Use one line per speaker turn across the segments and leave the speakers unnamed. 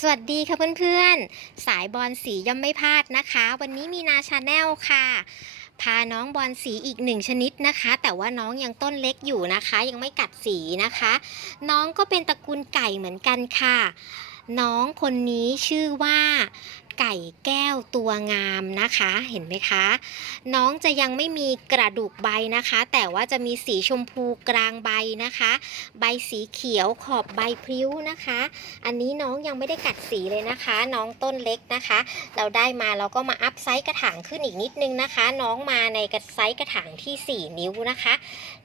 สวัสดีค่ะเพื่อนๆ สายบอลสีย่อมไม่พลาดนะคะ วันนี้มีนาชาแนลค่ะ พาน้องบอลสีอีกหนึ่งชนิดนะคะ แต่ว่าน้องยังต้นเล็กอยู่นะคะ ยังไม่กัดสีนะคะ น้องก็เป็นตระกูลไก่เหมือนกันค่ะ น้องคนนี้ชื่อว่าไก่แก้วตัวงามนะคะ เห็นไหมคะ น้องจะยังไม่มีกระดูกใบนะคะ แต่ว่าจะมีสีชมพูกลางใบนะคะ ใบสีเขียวขอบใบพริ้วนะคะ อันนี้น้องยังไม่ได้กัดสีเลยนะคะ น้องต้นเล็กนะคะ เราได้มาเราก็มาอัพไซส์กระถางขึ้นอีกนิดนึงนะคะ น้องมาในกระไซส์กระถางที่ 4 นิ้วนะคะ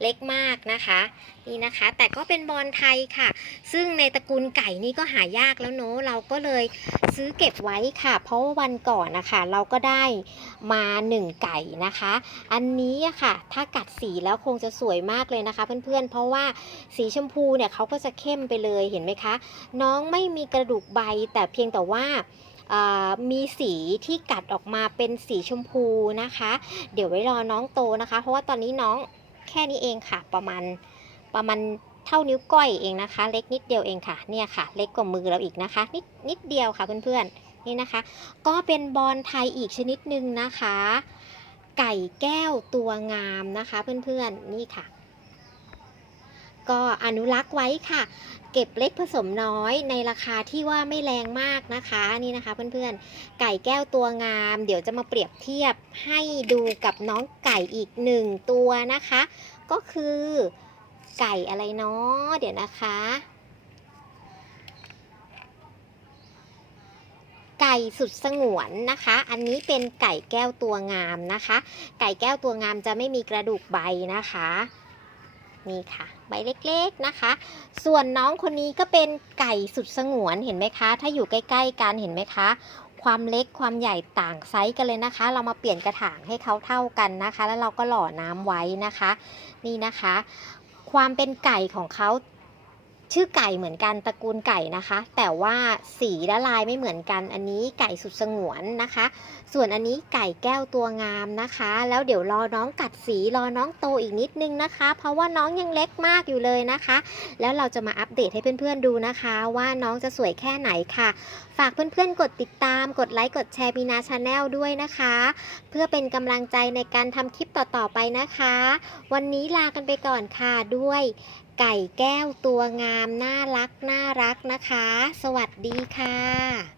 เล็กมากนะคะนี่นะคะ แต่ก็เป็นบอลไทยค่ะ ซึ่งในตระกูลไก่นี่ก็หายากแล้วเนอะเราก็เลยซื้อเก็บไว้ค่ะเพราะว่าวันก่อนนะคะเราก็ได้มาหนึ่งไก่นะคะ อันนี้ค่ะ ถ้ากัดสีแล้วคงจะสวยมากเลยนะคะ เพื่อนๆ เพราะว่าสีชมพูเนี่ยเขาก็จะเข้มไปเลยเห็นไหมคะ น้องไม่มีกระดูกใบแต่เพียงแต่ว่าอ่ามีสีที่กัดออกมาเป็นสีชมพูนะคะ เดี๋ยวไว้รอน้องโตนะคะ เพราะว่าตอนนี้น้องแค่นี้เองค่ะ ประมาณประมาณเท่านิ้วก้อยเองนะคะ เล็กนิดเดียวเองค่ะ เนี่ยค่ะ เล็กกว่ามือเราอีกนะคะ นิดนิดเดียวค่ะเพื่อนๆ นี่นะคะ ก็เป็นบอลไทยอีกชนิดหนึ่งนะคะ ไก่แก้วตัวงามนะคะเพื่อนๆนี่ค่ะ ก็อนุรักษ์ไว้ค่ะ เก็บเล็กผสมน้อยในราคาที่ว่าไม่แรงมากนะคะนี่นะคะเพื่อนๆไก่แก้วตัวงาม เดี๋ยวจะมาเปรียบเทียบให้ดูกับน้องไก่อีกหนึ่งตัวนะคะ ก็คือไก่อะไรเนาะเดี๋ยวนะคะ ก่สุดสงวนนะคะ อันนี้เป็นไก่แก้วตัวงามนะคะ ไก่แก้วตัวงามจะไม่มีกระดูกใบนะคะนี่ค่ะใบเล็กๆนะคะ ส่วนน้องคนนี้ก็เป็นไก่สุดสงวนเห็นไหมคะ ถ้าอยู่ใกล้ ๆ กันเห็นไหมคะ ความเล็กความใหญ่ต่างไซส์กันเลยนะคะ เรามาเปลี่ยนกระถางให้เขาเท่ากันนะคะ แล้วเราก็หล่อน้ำไว้นะคะ นี่นะคะ ความเป็นไก่ของเขา ชื่อไก่เหมือนกันตระกูลไก่นะคะ แต่ว่าสีและลายไม่เหมือนกัน อันนี้ไก่สุดสงวนนะคะ ส่วนอันนี้ไก่แก้วตัวงามนะคะ แล้วเดี๋ยวรอน้องกัดสีรอน้องโตอีกนิดนึงนะคะ เพราะว่าน้องยังเล็กมากอยู่เลยนะคะ แล้วเราจะมาอัปเดตให้เพื่อนๆดูนะคะ ว่าน้องจะสวยแค่ไหนค่ะ ฝากเพื่อนๆกดติดตามกดไลค์กดแชร์มีนาชาแนลด้วยนะคะ เพื่อเป็นกำลังใจในการทำคลิปต่อๆไปนะคะ วันนี้ลากันไปก่อนค่ะด้วย ไก่แก้วตัวงามน่ารักน่ารักนะคะ สวัสดีค่ะ